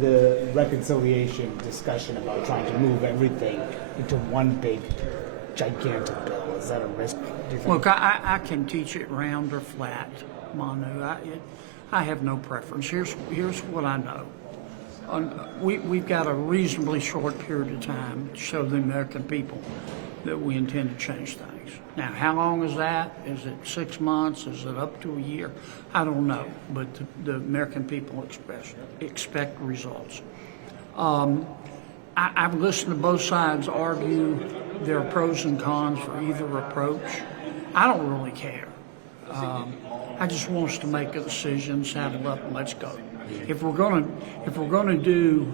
The reconciliation discussion about trying to move everything into one big, gigantic bill, is that a risk, do you think? Look, I can teach it round or flat, Manu. I have no preference. Here's what I know. We've got a reasonably short period of time to show the American people that we intend to change things. Now, how long is that? Is it 6 months? Is it up to a year? I don't know, but the American people expect results. I've listened to both sides argue there are pros and cons for either approach. I don't really care. I just want us to make a decision, saddle up, and let's go. If we're going to do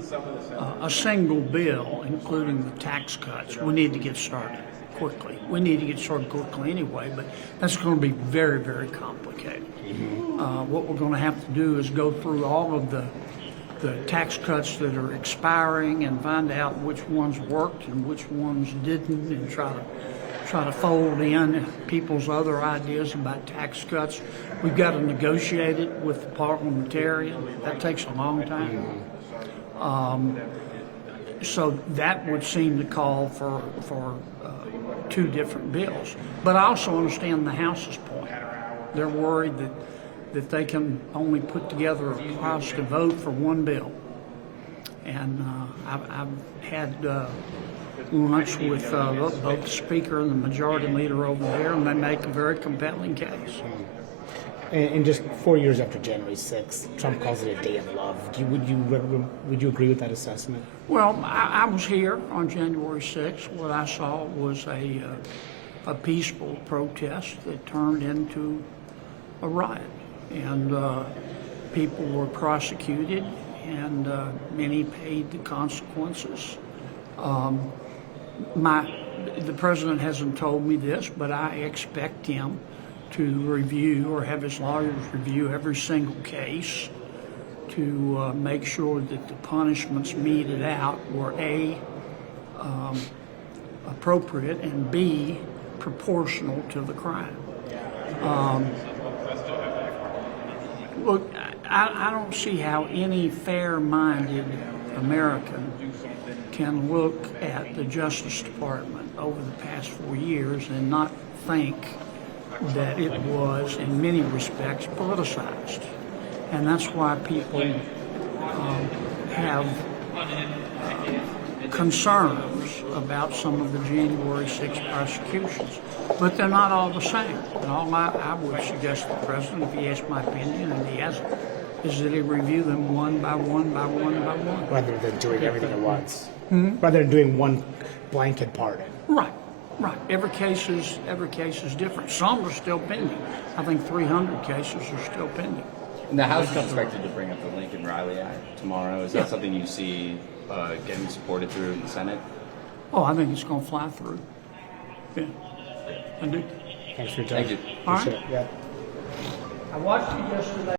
a single bill, including the tax cuts, we need to get started quickly. We need to get started quickly anyway, but that's going to be very, very complicated. What we're going to have to do is go through all of the tax cuts that are expiring and find out which ones worked and which ones didn't, and try to fold in people's other ideas about tax cuts. We've got to negotiate it with the parliamentarian. That takes a long time. So that would seem to call for two different bills. But I also understand the House's point. They're worried that they can only put together a positive vote for one bill. And I've had lunch with both the Speaker and the Majority Leader over there, and they make a very compelling case. And just 4 years after January 6th, Trump calls it a day of love. Would you agree with that assessment? Well, I was here on January 6th. What I saw was a peaceful protest that turned into a riot, and people were prosecuted, and many paid the consequences. The president hasn't told me this, but I expect him to review, or have his lawyers review, every single case to make sure that the punishments meted out were A, appropriate, and B, proportional to the crime. Look, I don't see how any fair-minded American can look at the Justice Department over the past 4 years and not think that it was, in many respects, politicized. And that's why people have concerns about some of the January 6th prosecutions. But they're not all the same. And all I would suggest to the President, if he asks my opinion, and he hasn't, is that he review them one by one by one by one. Rather than doing everything at once. Rather than doing one blanket pardon. Right. Every case is different. Some are still pending. I think 300 cases are still pending. And the House is expected to bring up the Lincoln-Riley Act tomorrow. Is that something you see getting supported through in the Senate? Oh, I think it's going to fly through. Yeah, I do. Thanks for your time. Thank you. All right. Yeah. I watched it yesterday.